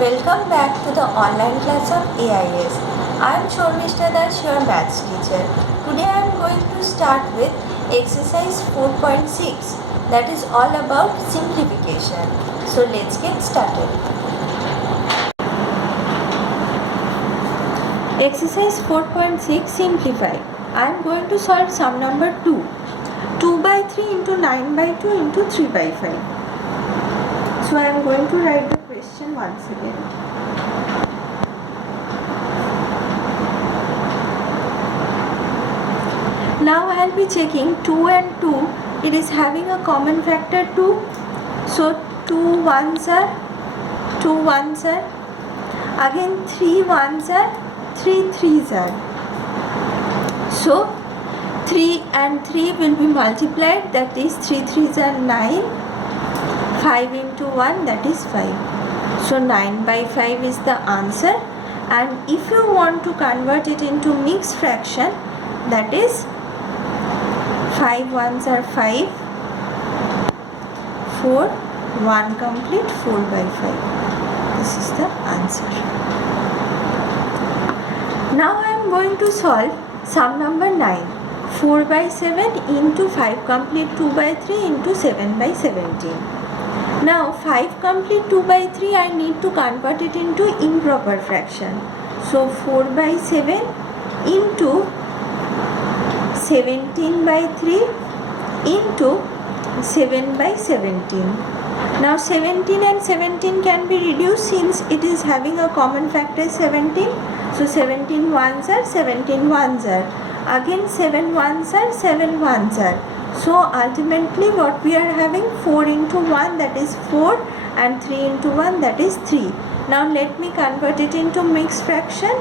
Welcome back to the online class of AIS. I am Shormishta Das, your maths teacher. Today I am going to start with exercise 4.6, that is all about simplification. So let's get started. Exercise 4.6, simplify. I am going to solve sum number 2. 2 by 3 into 9 by 2 into 3 by 5. So I am going to write the question once again. Now I will be checking 2 and 2. It is having a common factor 2. So 2 ones are 2 ones are. Again 3 ones are 3 threes are. So 3 and 3 will be multiplied, that is 3 threes are 9. 5 into 1, that is 5. So 9 by 5 is the answer, and if you want to convert it into mixed fraction, that is 5 ones are 5, 4, 1 complete, 4 by 5. This is the answer. Now I am going to solve sum number 9. 4 by 7 into 5 complete 2 by 3 into 7 by 17. Now 5 complete 2 by 3, I need to convert it into improper fraction. So 4 by 7 into 17 by 3 into 7 by 17. Now 17 and 17 can be reduced since it is having a common factor 17. So 17 ones are 17 ones are. Again 7 ones are 7 ones are. So ultimately what we are having, 4 into 1, that is 4, and 3 into 1, that is 3. Now let me convert it into mixed fraction,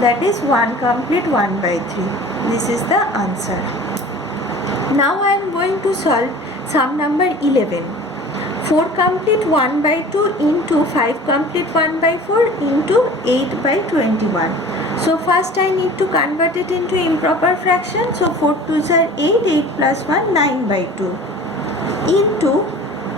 that is 1 complete 1 by 3. This is the answer. Now I am going to solve sum number 11. 4 complete 1 by 2 into 5 complete 1 by 4 into 8 by 21. So first I need to convert it into improper fraction. So 4 2s are 8, 8 plus 1, 9 by 2 into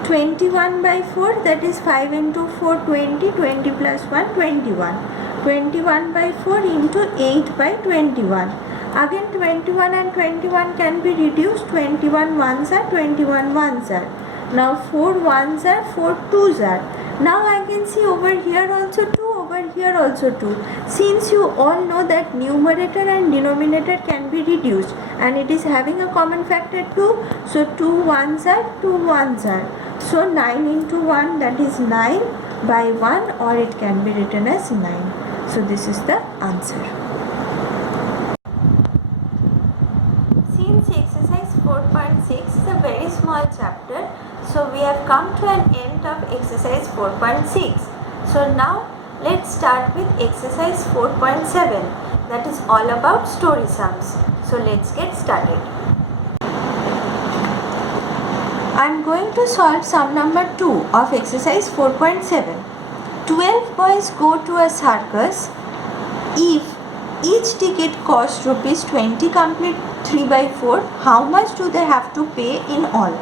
21 by 4, that is 5 into 4, 20, 20 plus 1, 21. 21 by 4 into 8 by 21. Again 21 and 21 can be reduced, 21 ones are 21 ones are. Now 4 ones are 4 twos are. Now I can see over here also 2, over here also 2. Since you all know that numerator and denominator can be reduced and it is having a common factor 2, so 2 ones are 2 ones are. So 9 into 1, that is 9 by 1, or it can be written as 9. So this is the answer. Since exercise 4.6 is a very small chapter, so we have come to an end of exercise 4.6. So now let's start with exercise 4.7, that is all about story sums. So let's get started. I am going to solve sum number 2 of exercise 4.7. 12 boys go to a circus. If each ticket costs rupees 20 complete 3 by 4, how much do they have to pay in all?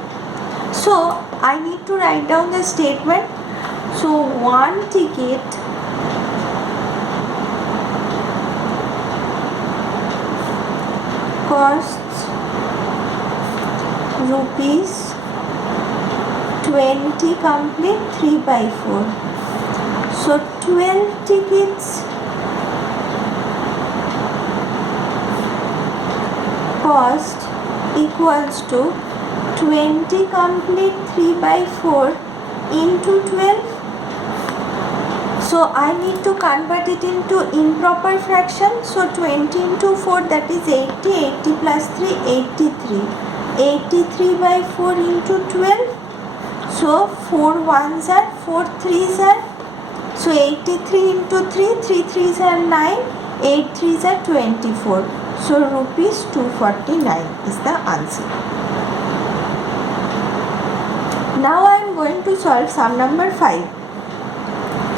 So I need to write down the statement. So one ticket costs rupees 20 complete 3 by 4. So 12 tickets cost equals to 20 complete 3 by 4 into 12. So I need to convert it into improper fraction. So 20 into 4, that is 80, 80 plus 3, 83. 83 by 4 into 12. So 4 ones are, 4 threes are. So 83 into 3, 3 threes are 9, 8 threes are 24. So rupees 249 is the answer. Now I am going to solve sum number 5.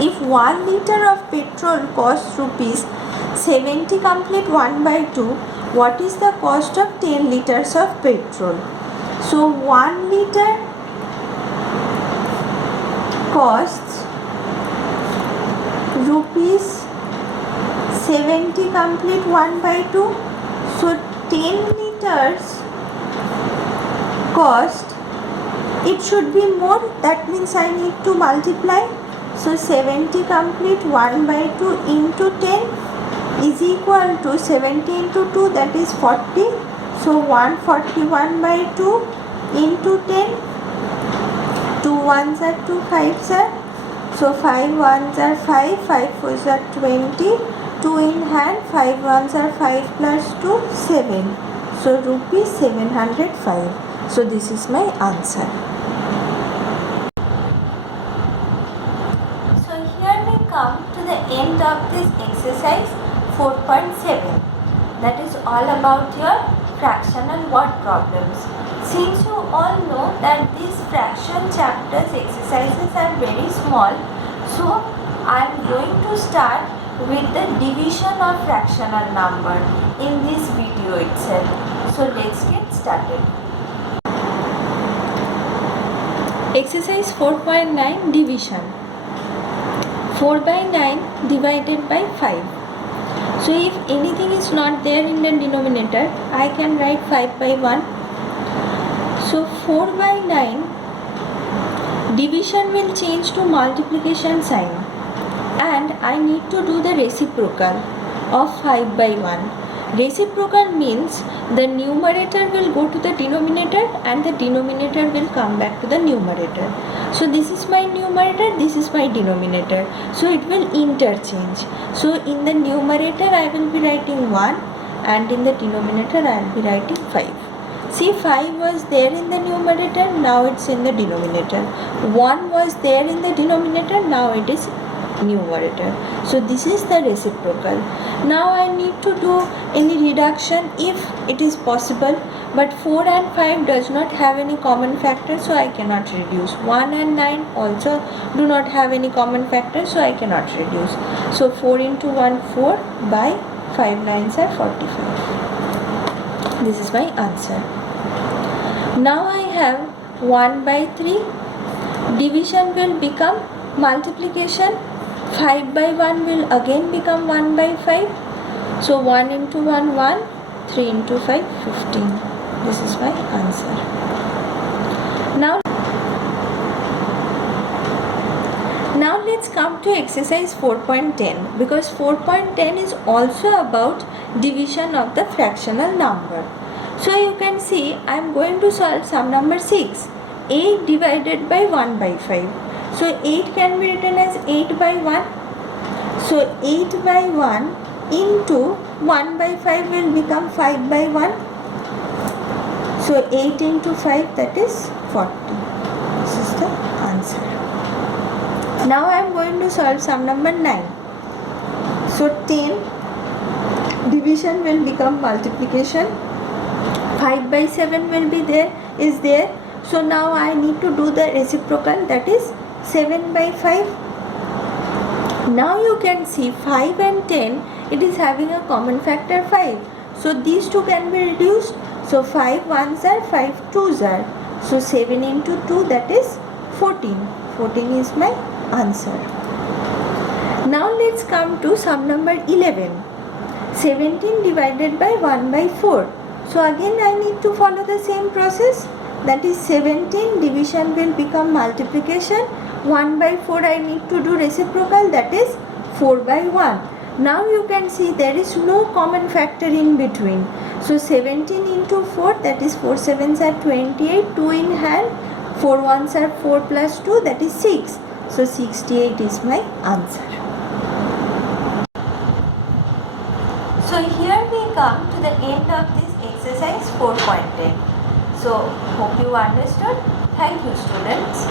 If 1 liter of petrol costs rupees 70 complete 1 by 2, what is the cost of 10 liters of petrol? So 1 liter costs rupees 70 complete 1 by 2. So 10 liters cost, it should be more, that means I need to multiply. So 70 complete 1 by 2 into 10 is equal to 70 into 2, that is 40. So 141 by 2 into 10, 2 ones are 2, 5s are, so 5 ones are 5, 5 fours are 20, 2 in hand, 5 ones are 5 plus 2, 7. So rupees 705. So this is my answer. So here we come to the end of this exercise 4.7. That is all about your fractional word problems. Since you all know that these fraction chapters exercises are very small, so I am going to start with the division of fractional number in this video itself. So let's get started. Exercise 4.9, division. 4 by 9 divided by 5. So if anything is not there in the denominator, I can write 5 by 1. So 4 by 9 division will change to multiplication sign, and I need to do the reciprocal of 5 by 1. Reciprocal means the numerator will go to the denominator and the denominator will come back to the numerator. So this is my numerator, this is my denominator. So it will interchange. So in the numerator I will be writing 1 and in the denominator I will be writing 5. See, 5 was there in the numerator, now it's in the denominator. 1 was there in the denominator, now it is numerator. So this is the reciprocal. Now I need to do any reduction if it is possible, but 4 and 5 does not have any common factor, so I cannot reduce. 1 and 9 also do not have any common factor, so I cannot reduce. So 4 into 1, 4 by 5 9s are 45. This is my answer. Now I have 1 by 3. Division will become multiplication. 5 by 1 will again become 1 by 5. So 1 into 1, 1. 3 into 5, 15. This is my answer. Now let's come to exercise 4.10, because 4.10 is also about division of the fractional number. So you can see I am going to solve sum number 6. 8 divided by 1 by 5. So 8 can be written as 8 by 1. So 8 by 1 into 1 by 5 will become 5 by 1. So 8 into 5, that is 40. This is the answer. Now I am going to solve sum number 9. So 10 division will become multiplication. 5 by 7 will be there, is there. So now I need to do the reciprocal, that is 7 by 5. Now you can see 5 and 10, it is having a common factor 5. So these two can be reduced. So 5 ones are, 5 twos are. So 7 into 2, that is 14. 14 is my answer. Now let's come to sum number 11. 17 divided by 1 by 4. So again I need to follow the same process. That is 17 division will become multiplication. 1 by 4 I need to do reciprocal, that is 4 by 1. Now you can see there is no common factor in between. So 17 into 4, that is 4 sevens are 28, 2 in hand, 4 ones are 4 plus 2, that is 6. So 68 is my answer. So here we come to the end of this exercise 4.10. So hope you understood. Thank you, students.